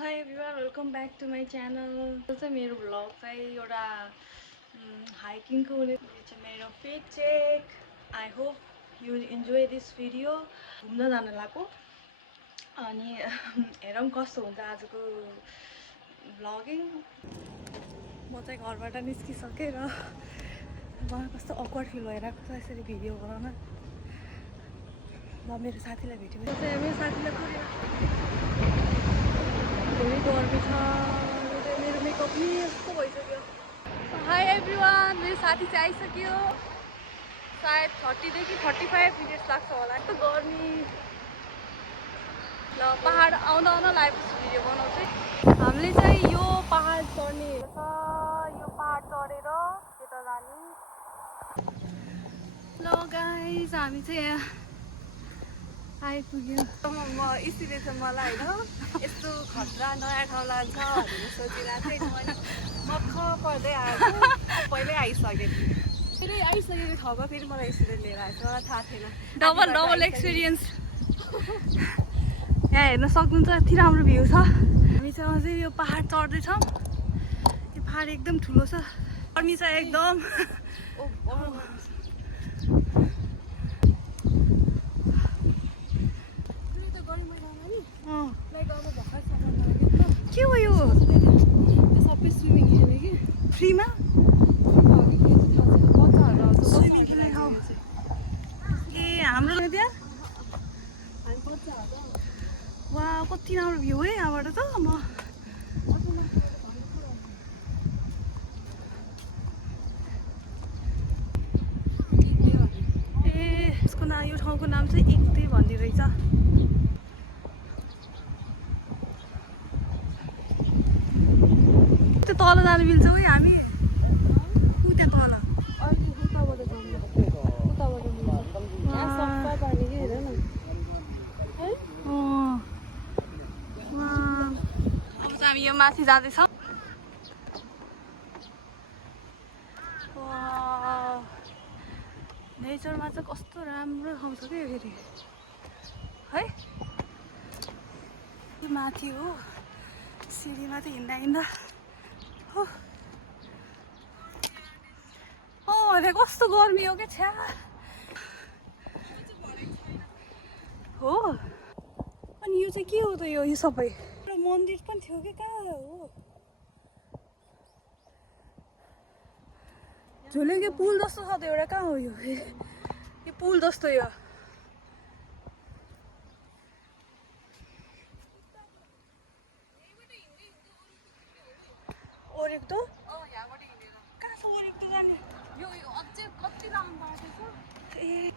Hi everyone, welcome back to my channel. This is मेरो vlog चाहिँ एउटा hiking को हुने छ मेरो fit check. I hope you enjoy this video. घुम्न जान लाग्यो अनि हेरौँ कस्तो हुन्छ आजको vlogging. म चाहिँ घरबाट निस्किसकेँ र मलाई कस्तो awkward feel भइरहेको छ यसरी भिडियो बनाउन. म मेरो साथीलाई भेट्यो. म चाहिँ मेरो साथीलाई पुऱ्याए धेरै गर्मी छ मेरो मेकअप नि यस्तो भइसक्यो. हाई एभ्रिवान, मेरो साथी चाहिँ आइसक्यो. सायद 30 देखि 45 मिनट्स लाग्छ होला. यस्तो गर्मी ल पहाड आउँदा आउँदा लाइभ भिडियो बनाउँछु. हामीले चाहिँ यो पहाड चढ्ने छ. यो पहाड चढेर यता जाने. ल गाइज हामी चाहिँ यहाँ आइपुग्यो. म यसरी चाहिँ मलाई होइन यस्तो खतरा नयाँ ठाउँ लान्छ भनेर सोचिरहेको थिएँ. मैले मक्ख पर्दै आएको पहिल्यै आइसकेँ. फेरि आइसकेको ठाउँमा फेरि मलाई यसरी लिएर आएको मलाई थाहा थिएन. Double experience. यहाँ हेर्न सक्नुहुन्छ यति राम्रो भ्यू छ. हामी चाहिँ अझै यो पहाड चढ्दैछौँ. यो पहाड एकदम ठुलो छ. गर्मी छ एकदम. के हो यो सबै स्विमिङ खेल्ने कि फ्रीमा स्विमिङ खेल्ने ठाउँ. ए हाम्रो त्यहाँ वा कति राम्रो भ्यू है यहाँबाट त. म ए यसको नाम यो ठाउँको नाम चाहिँ एकते भन्ने रहेछ. त्यो तल जानु मिल्छ है हामी उता तल. अब चाहिँ हामी यो माथि जाँदैछौँ. नेचरमा चाहिँ कस्तो राम्रो ठाउँ छ क्या फेरि है. माथि हो सिँढीमा चाहिँ हिँड्दा हिँड्दा अरे कस्तो गर्मी हो क्या छ्या हो. अनि यो चाहिँ के हो त यो सबै मन्दिर पनि थियो कि कहाँ हो. झुलेको पुल जस्तो छ त एउटा. कहाँ हो यो पुल जस्तो. यो ओरेको त कहाँ छ ओरेको त जाने. यो अझै कति राम्रो बाटो छ. ए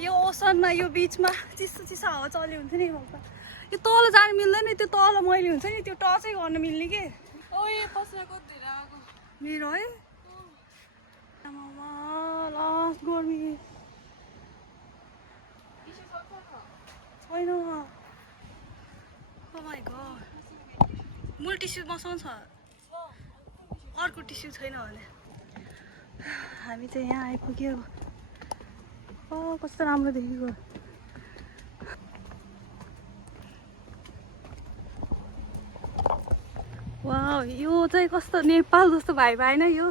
यो ओसनमा यो बिचमा चिसो चिसो हावा चल्यो हुन्थ्यो नि. यो तल जानु मिल्दैन. त्यो तल मैले हुन्छ नि त्यो टचै गर्न मिल्ने कि. मेरो है लास्ट गर्मी छैन. ओ माई गॉड मूल टिस्यु मसँग छ. अर्को टिस्यु छैन भने. हामी चाहिँ यहाँ आइपुग्यो. कस्तो राम्रो देखेको. वाउ यो चाहिँ कस्तो नेपाल जस्तो भाइ भएन यो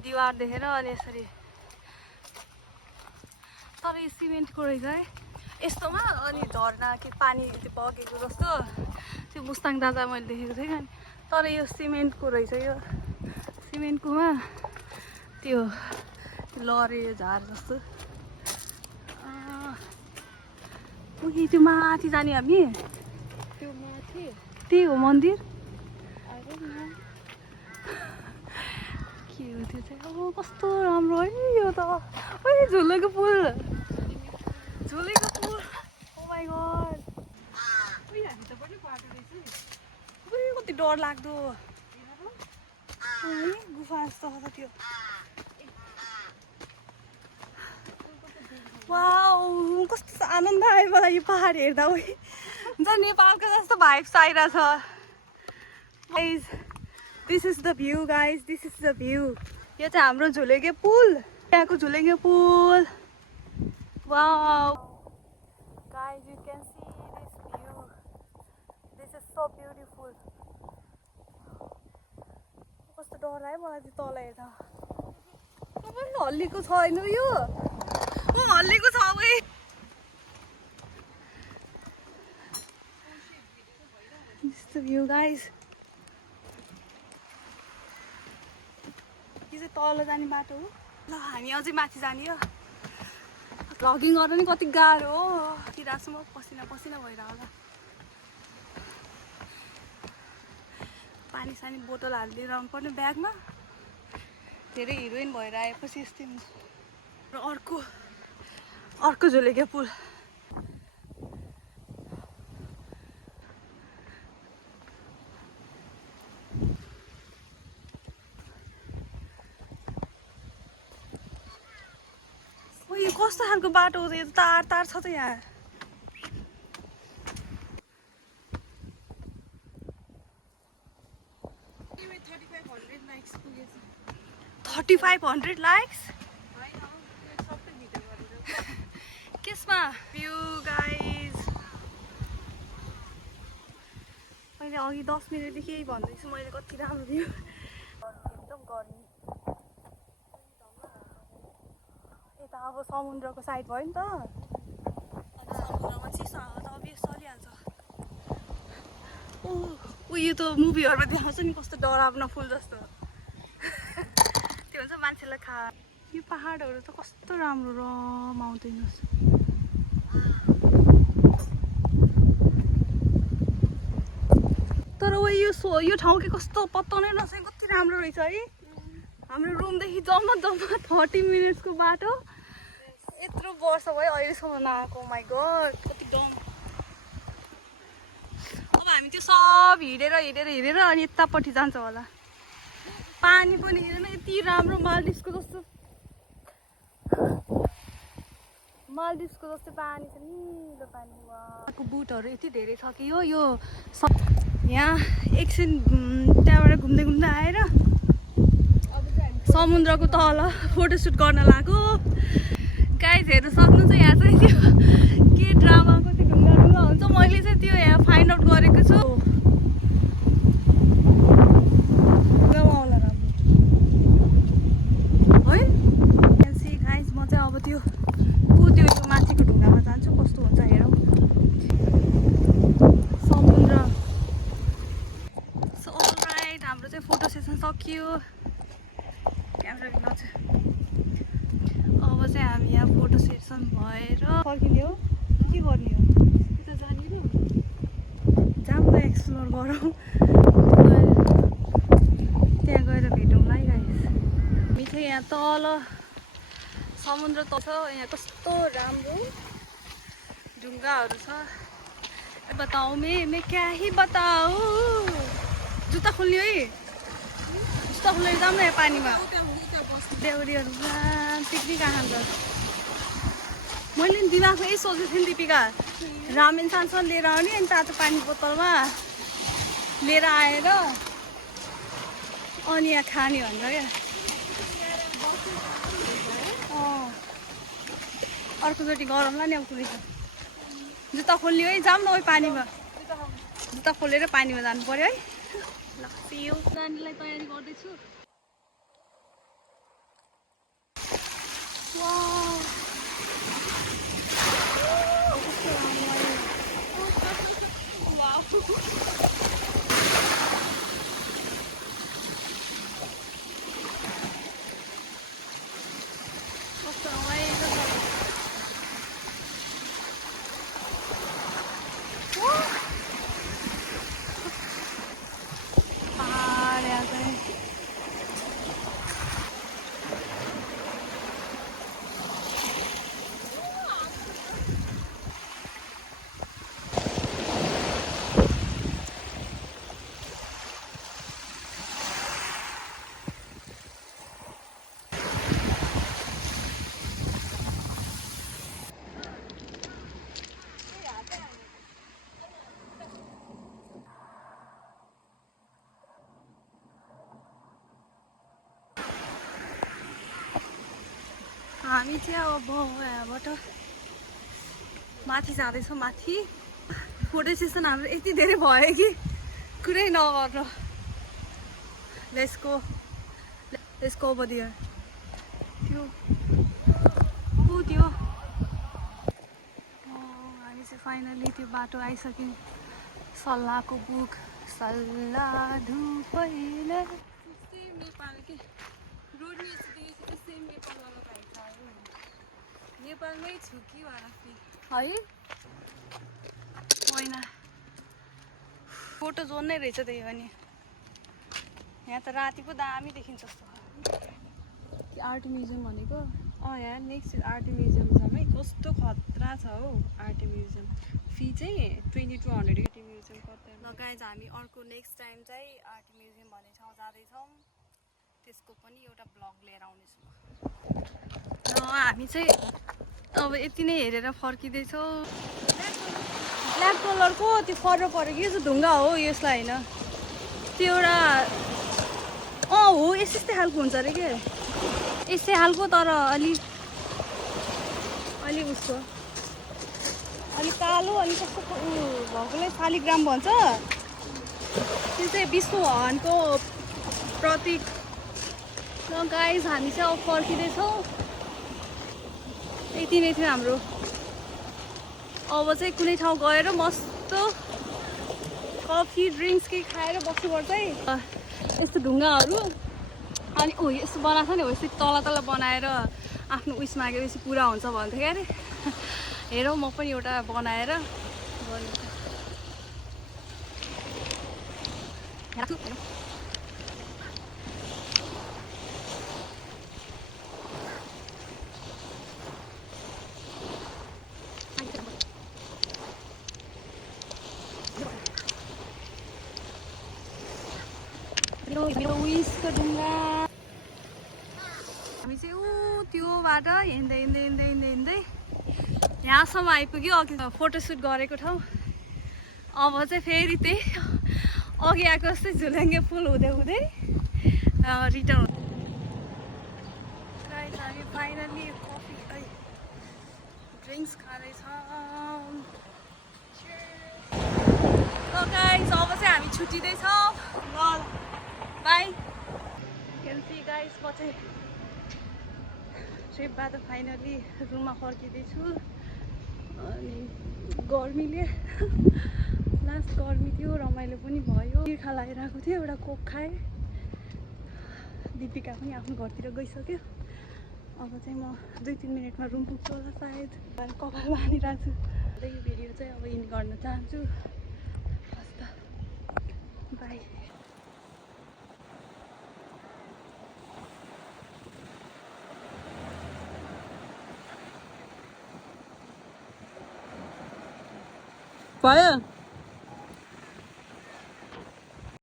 दिवार देखेर अनि यसरी. तर यो सिमेन्टको रहेछ है यस्तोमा. अनि झर्ना कि पानी त्यो बगेको जस्तो त्यो मुस्ताङ दादा मैले देखेको थिएँ नि. तर यो सिमेन्टको रहेछ. यो सिमेन्टकोमा त्यो लरे यो झार जस्तो. उही त्यो माथि जाने हामी. त्यो माथि त्यही हो मन्दिर. के हो त्यो चाहिँ. कस्तो राम्रो है यो त. झुलेको पुल. ओ माई गॉड. कति डर लाग्दो गुफा जस्तो छ त्यो. वाउ कस्तो आनन्द आयो मलाई यो पहाड हेर्दा. नेपालको जस्तो भाइब्स आइरहेछ. Guys this is the view. Guys this is the view. यो चाहिँ हाम्रो झुलेको पुल. यहाँको झुलेको पुल. Wow guys you can see this view. This is so beautiful. कस्तो डर आयो मलाई चाहिँ तल हेर्दा पनि हल्लीको छैन यो हल्लीको छ उही यस्तो भ्यू गाइस यो चाहिँ तल जाने बाटो हो ल हामी अझै माथि जाने हो भ्लगिङ गर्नु नि कति गाह्रो हो तिरासम्म पसिना पसिना भएर होला पानी सानी बोतलहरू लिएर आउनुपर्ने ब्यागमा धेरै हिरोइन भएर आएपछि यस्तै हुन्छ र अर्को झुलेको पुल यो कस्तो खालको बाटो हो यो तार तार छ त यहाँ 3500 likes? Kisma view guys. मैले अघि 10 मिनेटदेखि यही भन्दैछु मैले कति राम्रो भ्यू एकदम गर्मी यता अब समुद्रको साइड भयो नि त समुद्रमा चिसो हावा त अभियस चलिहाल्छ ओ यो त मुभीहरुमा देखाउँछ नि कस्तो डरावना फुल जस्तो त्यो हुन्छ मान्छेलाई खा यो पहाडहरु त कस्तो राम्रो र माउन्टेनस तर यो ठाउँ के कस्तो पत्तो नै नसक्यो कति राम्रो रहेछ है हाम्रो रुमदेखि जम्मा 30 मिनेट्सको बाटो यत्रो वर्ष भयो अहिलेसम्म नआएको माइ गॉड कति डम अब हामी त्यो सब हिडेर अनि यतापट्टि जान्छ होला पानी पनि हेर्न यति राम्रो मालदिभ्सको जस्तो पानी छ निलो पानी वाको बुटहरु यति धेरै छ कि यो यहाँ एकछिन त्यहाँबाट घुम्दै आएर समुद्रको तल फोटोसुट गर्न लाग्यो गाइज हेर्न सक्नुहुन्छ यहाँ चाहिँ त्यो के ड्रामाको त्यो ढुङ्गा हुन्छ मैले चाहिँ त्यो यहाँ फाइन्ड आउट गरेको छु गाउँला राम्रो है सी गाइज म चाहिँ अब त्यो माथिको ढुङ्गामा जान्छु कस्तो हुन्छ हेरौँ समुद्र सो अलराइट हाम्रो चाहिँ फोटो सेसन सकियो क्यामेरा लिन्छ अब चाहिँ हामी यहाँ फोटो सेसन भएर फर्किने हो के गर्ने हो उता जाने हो जाम त एक्सप्लोर गरौँ त्यहाँ गएर भेटौँला है गाइस हामी चाहिँ यहाँ तल समुद्र त छ यहाँ कस्तो राम्रो ढुङ्गाहरू छ बताऊ मैं क्या ही बताऊ जुत्ता खोल्ने है जुत्ता खोलेर जाऊँ न यहाँ पानीमा देउरीहरू पिकनिक खान्छ मैले नि दिमागमा यही सोचेको थिएँ नि दिपिका रामेन सानसन लिएर आउने अनि तातो पानी बोतलमा लिएर आएर अनि यहाँ खाने भन्छ क्या अर्कोचोटि गरौँला नि अब कुनै जुत्ता खोल्ने है जाऊँ न ओइ पानीमा जुत्ता खोलेर पानीमा जानु पर्यो है ल यो जानेलाई तयारी गर्दैछु हामी चाहिँ अब यहाँबाट माथि जाँदैछौँ माथि फोटो सेसन हाम्रो यति धेरै भयो कि कुरै नगर लेट्स गो ओभर देयर त्यो त्यो हामी चाहिँ फाइनली त्यो बाटो आइसक्यौँ सल्लाहको बुक सल्लाह धुपैले सेम नेपाल के रोडमा यस्तो सेम नेपालवाला भाइ छ नेपालमै छु कि है होइन फोटो जोड्नै रहेछ त्यही पनि यहाँ त राति पो दामी देखिन्छ जस्तो आर्ट म्युजियम भनेको यहाँ नेक्स्ट आर्ट म्युजियम छ है कस्तो खतरा छ हौ आर्ट म्युजियम फी चाहिँ 2200 आर्ट म्युजियम कतै लगाएछ हामी अर्को नेक्स्ट टाइम चाहिँ आर्ट म्युजियम भन्ने ठाउँ जाँदैछौँ त्यसको पनि एउटा ब्लग लिएर आउनेछु र हामी चाहिँ अब यति नै हेरेर फर्किँदैछौँ ब्ल्याक कलरको त्यो फर पऱ्यो कि यो ढुङ्गा हो यसलाई होइन त्यो एउटा हो यस्तै खालको हुन्छ अरे के यस्तै खालको तर अलि उसको अलि कालो अनि कस्तो भएकोलाई शालिग्राम भन्छ त्यो चाहिँ विष्णु भगवानको प्रतीक र गाइज हामी चाहिँ अब फर्किँदैछौँ यति नै थियो हाम्रो अब चाहिँ कुनै ठाउँ गएर मस्त कफी ड्रिङ्क्स केही खाएर बस्नुपर्छ है यस्तो ढुङ्गाहरू अनि यस्तो बनाएको छ नि हो यस्तो तल बनाएर आफ्नो उयस मागेपछि पुरा हुन्छ भन्थ्यो क्या अरे हेरौँ म पनि एउटा बनाएर उयसको ढुङ्गा हामी चाहिँ त्योबाट हिँड्दै यहाँसम्म आइपुग्यो अघि फोटोसुट गरेको ठाउँ अब चाहिँ फेरि त्यही अघि आएको जस्तै झुलेङ्गे फुल हुँदै रिटर्न हामी फाइनली कफी ड्रिङ्क्स खाँदैछौँ गाइस अब चाहिँ हामी छुट्टिँदैछौँ ल बाई सी गाइस म चाहिँ ट्रिपबाट फाइनली रुममा फर्किँदैछु अनि गर्मीले लास्ट गर्मी थियो रमाइलो पनि भयो तिर्खा लगाइरहेको थियो एउटा कोक खाएँ दिपिका पनि आफ्नो घरतिर गइसक्यो अब चाहिँ म 2-3 मिनटमा रुम पुग्छु होला सायद कपाल बाँधिरहेको छु यो भिडियो चाहिँ अब इन गर्न चाहन्छु हस् त बाई भयो